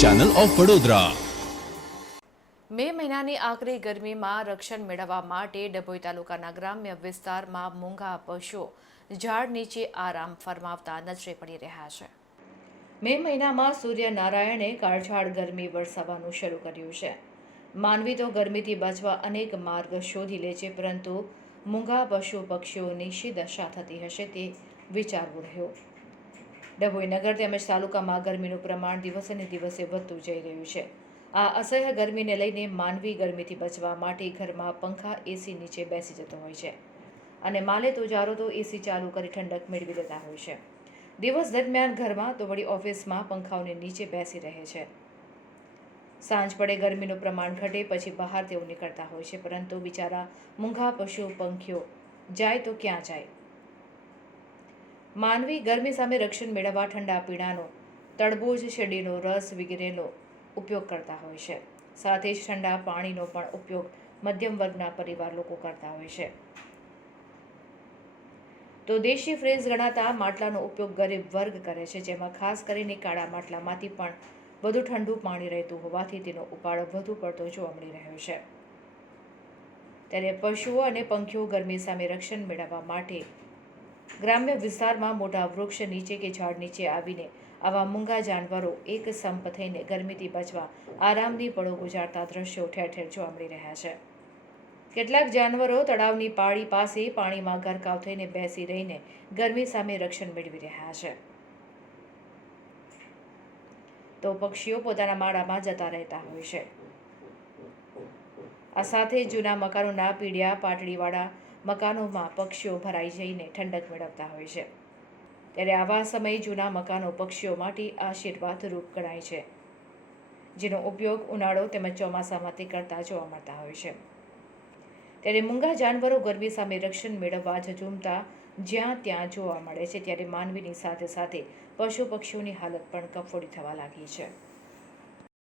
Channel of Vadodara May મહિનાની આકરી ગરમીમાં રક્ષણ મેળવવા માટે ડભોઈ તાલુકાના ગ્રામ્ય વિસ્તારમાં મૂંગા પશુઓ ઝાડ નીચે આરામ ફરમાવતા નજરે પડી રહ્યા છે. મે મહિનામાં સૂર્યનારાયણે કાળઝાળ ગરમી વરસાવવાનું શરૂ કર્યું છે. માનવી તો ગરમીથી બચવા અનેક માર્ગ શોધી લે છે, પરંતુ મૂંગા પશુ પક્ષીઓની શી દશા થતી હશે તે વિચારવું રહ્યું ડભોઈ નગર તેમજ તાલુકામાં ગરમીનું પ્રમાણ દિવસે ને દિવસે વધતું જઈ રહ્યું છે. આ અસહ્ય ગરમીને લઈને માનવી ગરમીથી બચવા માટે ઘરમાં પંખા એસી નીચે બેસી જતો હોય છે. અને માલે તો જારો તો એસી ચાલુ કરી ઠંડક મેળવી લેતા હોય છે. દિવસ દરમિયાન ઘરમાં તો વળી ઓફિસમાં પંખાઓને નીચે બેસી રહે છે. સાંજ પડે ગરમીનું પ્રમાણ ઘટે પછી બહાર તેઓ નીકળતા હોય છે, પરંતુ બિચારા મૂંઘા પશુ, પંખીઓ જાય તો ક્યાં જાય? માનવી ગરમી સામે રક્ષણ મેળવવા ઠંડા પીણાનો તડબૂચ શેરડીનો રસ વગેરેનો ઉપયોગ કરતા હોય છે. સાથે જ ઠંડા પાણીનો પણ ઉપયોગ મધ્યમ વર્ગના પરિવાર લોકો કરતા હોય છે. તો દેશી ફ્રેઝ ગણાતા માટલાનો ઉપયોગ ગરીબ વર્ગ કરે છે, જેમાં ખાસ કરીને કાળા માટલામાંથી પણ વધુ ઠંડુ પાણી રહેતું હોવાથી તેનો ઉપાડો વધુ પડતો જોવા મળી રહ્યો છે. ત્યારે પશુઓ અને પંખીઓ ગરમી સામે રક્ષણ મેળવવા માટે ગ્રામ્ય વિસ્તારમાં મોટા વૃક્ષ નીચે કે ઝાડ નીચે આવીને આવા મૂંગા જાનવરો એક સંપ થઈને ગરમીથી બચવા આરામની પળો ગુજારતા દ્રશ્યો ઠેર ઠેર જોવા મળી રહ્યા છે. કેટલાક જાનવરો તળાવની પાળી પાસે પાણીમાં ગરકાવ થઈને બેસી રહીને ગરમી સામે રક્ષણ મેળવી રહ્યા છે. તો પક્ષીઓ પોતાના માળામાં જતા રહેતા હોય છે. આ સાથે જૂના મકાનોના પીડિયા પાટડીવાળા મકાનોમાં પક્ષીઓ ભરાઈ જઈને ઠંડક મેળવતા હોય છે. ત્યારે આવા સમયે જૂના મકાનો પક્ષીઓ માટે આશીર્વાદ રૂપ ગણાય છે. જેનો ઉપયોગ ઉનાળો તેમજ ચોમાસામાંથી કરતા જોવા મળતા હોય છે. ત્યારે મૂંગા જાનવરો ગરમી સામે રક્ષણ મેળવવા ઝઝૂમતા જ્યાં ત્યાં જોવા મળે છે, ત્યારે માનવીની સાથે સાથે પશુ પક્ષીઓની હાલત પણ કફોડી થવા લાગી છે.